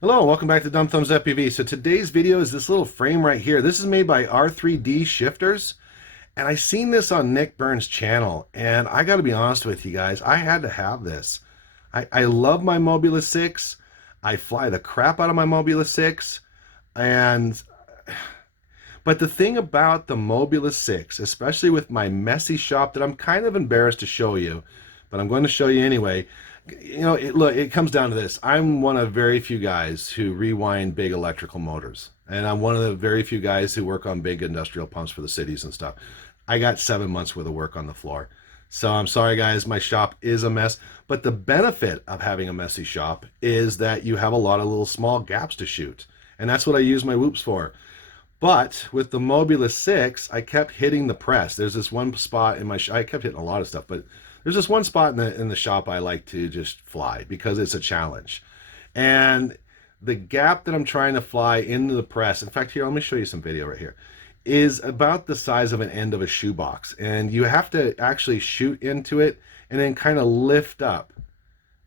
Hello, welcome back to Dumb Thumbs FPV. So today's video is this little frame right here. This is made by R3D Shifters, and I seen this on Nick Burns' channel, and I got to be honest with you guys, I had to have this. I love my Mobula 6. I fly the crap out of my Mobula 6, and but the thing about the Mobula 6, especially with my messy shop that I'm kind of embarrassed to show you, but I'm going to show you anyway. Look, it comes down to this. I'm one of very few guys who rewind big electrical motors. And I'm one of the very few guys who work on big industrial pumps for the cities and stuff. I got 7 months worth of work on the floor. So I'm sorry, guys, my shop is a mess. But the benefit of having a messy shop is that you have a lot of little small gaps to shoot. And that's what I use my whoops for. But with the Mobula 6, I kept hitting the press. There's this one spot in my I kept hitting a lot of stuff, but there's this one spot in the shop I like to just fly because it's a challenge. And the gap that I'm trying to fly into the press, in fact, here, let me show you some video right here, is about the size of an end of a shoebox. And you have to actually shoot into it and then kind of lift up,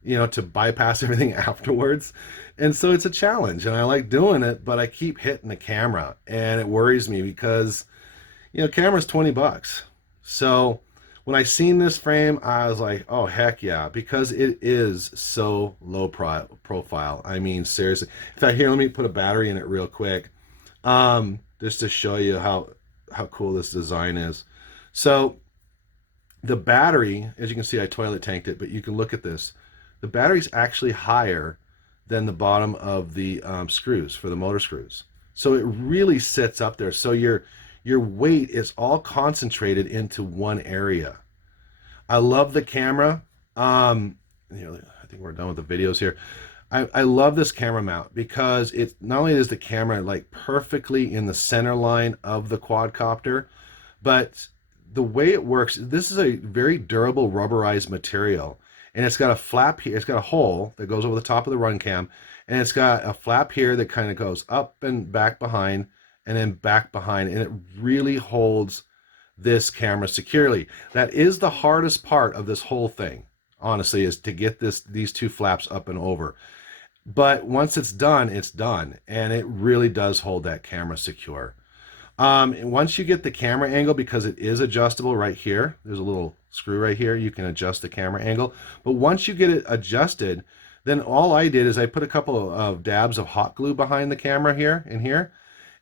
to bypass everything afterwards. And so it's a challenge and I like doing it, but I keep hitting the camera and it worries me because, camera's 20 bucks. So when I seen this frame, I was like, oh, heck yeah, because it is so low profile. I mean, seriously. In fact, here, let me put a battery in it real quick, just to show you how cool this design is. So the battery, as you can see, I toilet tanked it, but you can look at this. The battery's actually higher than the bottom of the screws for the motor screws. So it really sits up there. So your weight is all concentrated into one area. I love the camera. I think we're done with the videos here. I love this camera mount because it not only is the camera like perfectly in the center line of the quadcopter, but the way it works, this is a very durable rubberized material. And it's got a flap here, it's got a hole that goes over the top of the run cam, and it's got a flap here that kind of goes up and back behind and then back behind, and it really holds this camera securely. That is the hardest part of this whole thing, honestly, is to get these two flaps up and over. But once it's done, and it really does hold that camera secure. Once you get the camera angle, because it is adjustable right here, there's a little screw right here, you can adjust the camera angle. But once you get it adjusted, then all I did is I put a couple of dabs of hot glue behind the camera here and here,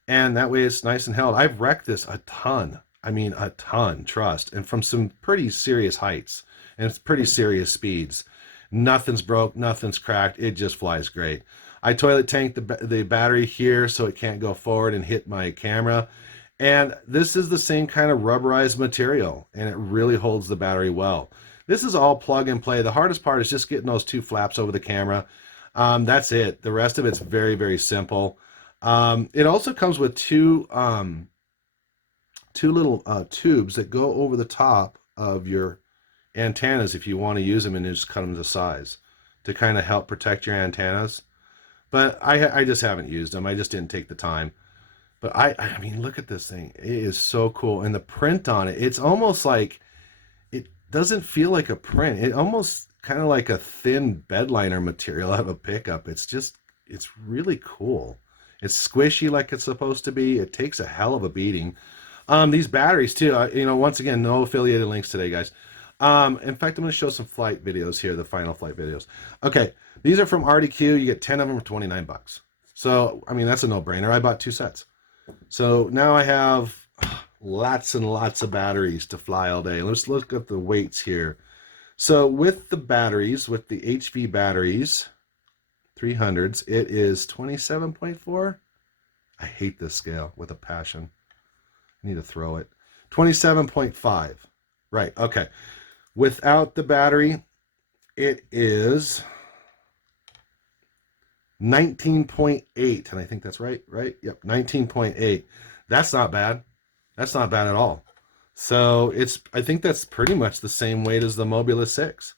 and that way it's nice and held. I've wrecked this a ton. I mean, a ton, trust, and from some pretty serious heights and it's pretty serious speeds. Nothing's broke, nothing's cracked. It just flies great. I toilet tank the battery here so it can't go forward and hit my camera. And this is the same kind of rubberized material, and it really holds the battery well. This is all plug and play. The hardest part is just getting those two flaps over the camera. That's it. The rest of it's very, very simple. It also comes with two little tubes that go over the top of your antennas if you want to use them, and just cut them to size to kind of help protect your antennas. But I just haven't used them. I just didn't take the time. But I mean, look at this thing. It is so cool. And the print on it, it's almost like, it doesn't feel like a print. It almost kind of like a thin bedliner material out of a pickup. It's really cool. It's squishy like it's supposed to be. It takes a hell of a beating. These batteries too, once again, no affiliated links today, guys. In fact, I'm going to show some flight videos here, the final flight videos. Okay, these are from RDQ. You get 10 of them for 29 bucks. So, I mean, that's a no-brainer. I bought 2 sets. So now I have lots and lots of batteries to fly all day. Let's look at the weights here. So with the batteries, with the HV batteries, 300s, it is 27.4. I hate this scale with a passion. I need to throw it. 27.5. Right, okay. Without the battery, it is 19.8, and I think that's right? Yep, 19.8. That's not bad. That's not bad at all. So I think that's pretty much the same weight as the Mobula 6.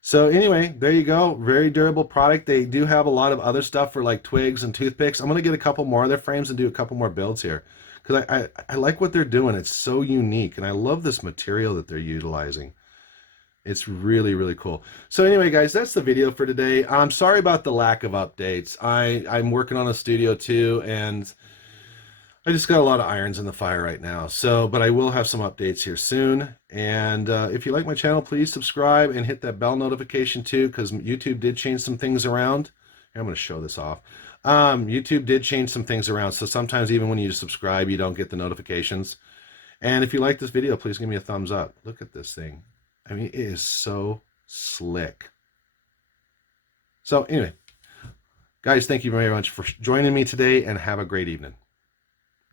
So anyway, there you go. Very durable product. They do have a lot of other stuff for like twigs and toothpicks. I'm going to get a couple more of their frames and do a couple more builds here, because I like what they're doing. It's so unique, and I love this material that they're utilizing. It's really, really cool. So anyway, guys, that's the video for today. I'm sorry about the lack of updates. I'm working on a studio too, and I just got a lot of irons in the fire right now. So, but I will have some updates here soon. And if you like my channel, please subscribe and hit that bell notification too, because YouTube did change some things around. Here, I'm going to show this off. YouTube did change some things around. So sometimes even when you subscribe, you don't get the notifications. And if you like this video, please give me a thumbs up. Look at this thing. I mean, it is so slick. So anyway, guys, thank you very much for joining me today and have a great evening.